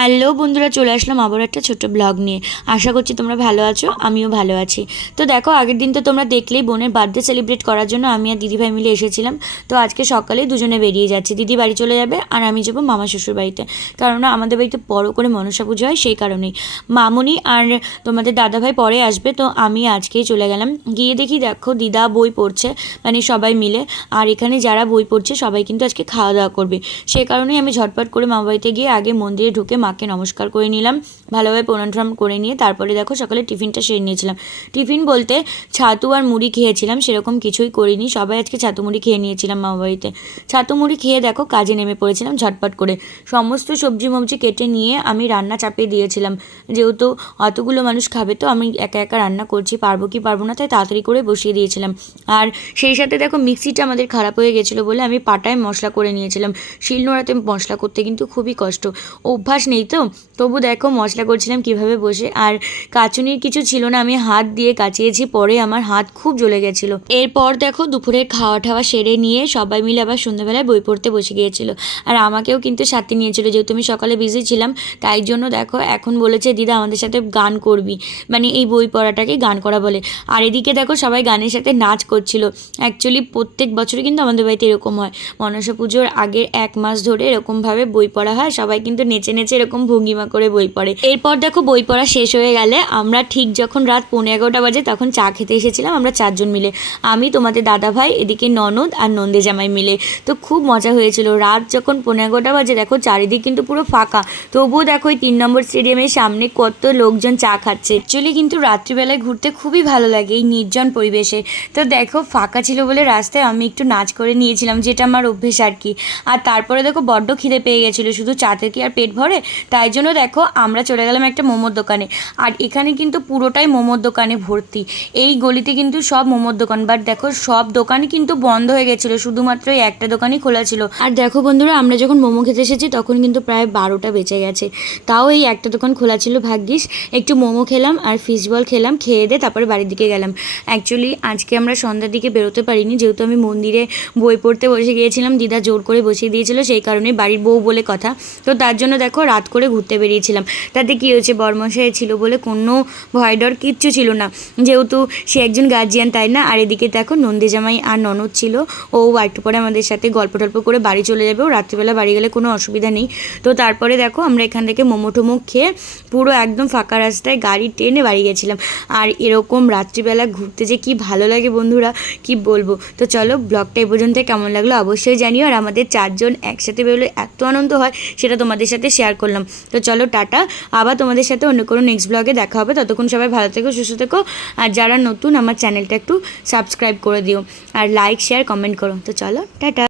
Hello বন্ধুরা, চলে আসলাম আবার একটা ছোট্ট ব্লগ নিয়ে। আশা করছি তোমরা ভালো আছো, আমিও ভালো আছি। তো দেখো, আগের দিন তো তোমরা দেখলেই বোনের বার্থডে সেলিব্রেট করার জন্য আমি আর দিদিভাই মিলে এসেছিলাম। তো আজকে সকালেই দুজনে বেরিয়ে যাচ্ছি। দিদি বাড়ি চলে যাবে আর আমি যাবো মামা শ্বশুর বাড়িতে, কারণ আমাদের বাড়িতে বড় করে মনসা পুজো হয়, সেই কারণেই। মামুনি আর তোমাদের দাদাভাই পরে আসবে, তো আমি আজকেই চলে গেলাম। গিয়ে দেখি, দেখো দিদা বই পড়ছে, মানে সবাই মিলে। আর এখানে যারা বই পড়ছে সবাই কিন্তু আজকে খাওয়া দাওয়া করবে, সেই কারণেই আমি ঝটপট করে মামা বাড়িতে গিয়ে আগে মন্দিরে ঢুকে মাকে নমস্কার করে নিলাম, ভালোভাবে প্রণাম করে নিয়ে তারপরে দেখো সকালে টিফিনটা সেরে নিয়েছিলাম। টিফিন বলতে ছাতু আর মুড়ি খেয়েছিলাম, সেরকম কিছুই করিনি। সবাই আজকে ছাতু মুড়ি খেয়ে নিয়েছিলাম মামা বাড়িতে। ছাতু মুড়ি খেয়ে দেখো কাজে নেমে পড়েছিলাম ঝটপট করে। সমস্ত সবজি মবজি কেটে নিয়ে আমি রান্না চাপিয়ে দিয়েছিলাম, যেহেতু অতগুলো মানুষ খাবে তো আমি একা একা রান্না করছি, পারবো কি পারবো না তাই তাড়াতাড়ি করে বসিয়ে দিয়েছিলাম। আর সেই সাথে দেখো মিক্সিটা আমাদের খারাপ হয়ে গেছিলো বলে আমি পাটায় মশলা করে নিয়েছিলাম। শিলনোড়াতে মশলা করতে কিন্তু খুবই কষ্ট, অভ্যাস নেই তো। তবু দেখো মশলা করছিলাম কিভাবে বসে, আর কাচুনির কিছু ছিল না, আমি হাত দিয়ে কাচিয়েছি, পরে আমার হাত খুব জ্বলে গেছিলো। এরপর দেখো দুপুরের খাওয়া ঠাওয়া সেরে নিয়ে সবাই মিলে আবার সন্ধ্যাবেলায় বই পড়তে বসে গিয়েছিল। আর আমাকেও কিন্তু সাথে নিয়েছিল, যেহেতু আমি সকালে বিজি ছিলাম। তাই জন্য দেখো এখন বলেছে দিদা আমাদের সাথে গান করবি, মানে এই বই পড়াটাকে গান করা বলে। আর এদিকে দেখো সবাই গানের সাথে নাচ করছিল। অ্যাকচুয়ালি প্রত্যেক বছরই কিন্তু আমাদের বাড়িতে এরকম হয়, মনসা পুজোর আগের 1 মাস ধরে এরকমভাবে বই পড়া হয়, সবাই কিন্তু নেচে নেচে এরকম ভঙ্গিমা করে বই পড়ে। এরপর দেখো বই পড়া শেষ হয়ে গেলে আমরা ঠিক যখন রাত 11:15 বাজে তখন চা খেতে এসেছিলাম আমরা 4জন মিলে, আমি, তোমাদের দাদা ভাই, এদিকে ননদ আর নন্দে জামাই মিলে। তো খুব মজা হয়েছিল। রাত যখন 11:15 বাজে দেখো চারিদিক কিন্তু পুরো ফাঁকা, তবুও দেখো ওই 3 নম্বর স্টেডিয়ামের সামনে কত লোকজন চা খাচ্ছে। অ্যাকচুয়ালি কিন্তু রাত্রিবেলায় ঘুরতে খুবই ভালো লাগে এই নির্জন পরিবেশে। তো দেখো ফাঁকা ছিল বলে রাস্তায় আমি একটু নাচ করে নিয়েছিলাম, যেটা আমার অভ্যেস আর কি। আর তারপরে দেখো বড্ড খিদে পেয়ে গেছিলো, শুধু চাতে কি আর পেট ভরে, তাই জন্য দেখো আমরা চলে গেলাম একটা মোমোর দোকানে। আর এখানে কিন্তু পুরোটাই মোমোর দোকানে ভর্তি, এই গলিতে কিন্তু সব মোমোর দোকান। বাট দেখো সব দোকানই কিন্তু বন্ধ হয়ে গেছিলো, শুধুমাত্র এই একটা দোকানই খোলা ছিল। আর দেখো বন্ধুরা, আমরা যখন মোমো খেতে এসেছি তখন কিন্তু প্রায় 12টা বেজে গেছে, তাও এই একটা দোকান খোলা ছিল। ভাগ্যিস একটু মোমো খেলাম আর ফিশ বল খেলাম, খেয়ে দিয়ে তারপরে বাড়ির দিকে গেলাম। অ্যাকচুয়ালি আজকে আমরা সন্ধ্যার দিকে বেরোতে পারিনি, যেহেতু আমি মন্দিরে বই পড়তে বসে গিয়েছিলাম, দিদা জোর করে বসিয়ে দিয়েছিল, সেই কারণে বাড়ির বউ বলে কথা। তো তার জন্য দেখো রাত করে ঘুরতে বেরিয়েছিলাম। তাতে কী হয়েছে, বর্মশাই ছিল বলে কোনো ভয় ডর কিচ্ছু ছিল না, যেহেতু সে একজন গার্জিয়ান, তাই না। আর এদিকে দেখো নন্দে জামাই আর ননদ ছিল, ও একটু পরে আমাদের সাথে গল্প টল্প করে বাড়ি চলে যাবে, ও রাত্রিবেলা বাড়ি গেলে কোনো অসুবিধা নেই। তো তারপরে দেখো আমরা এখান থেকে মোমো টোমো খেয়ে পুরো একদম ফাঁকা রাস্তায় গাড়ি টেনে বাড়ি গেছিলাম। আর এরকম রাত্রিবেলা ঘুরতে যে কি ভালো লাগে বন্ধুরা, কি বলবো। তো চলো ব্লগটা এই পর্যন্ত কেমন লাগলো অবশ্যই জানিও। আর আমাদের 4জন একসাথে বেরোলে এত আনন্দ হয়, সেটা তোমাদের সাথে শেয়ার করলাম। তো চলো টাটা, আবার তোমাদের সাথে অন্য কোনো নেক্সট ব্লগে দেখা হবে। ততক্ষণ সবাই ভালো থেকো, সুস্থ থেকো। আর যারা নতুন আমার চ্যানেলটা একটু সাবস্ক্রাইব করে দিও, আর লাইক শেয়ার কমেন্ট করো। তো চলো টাটা।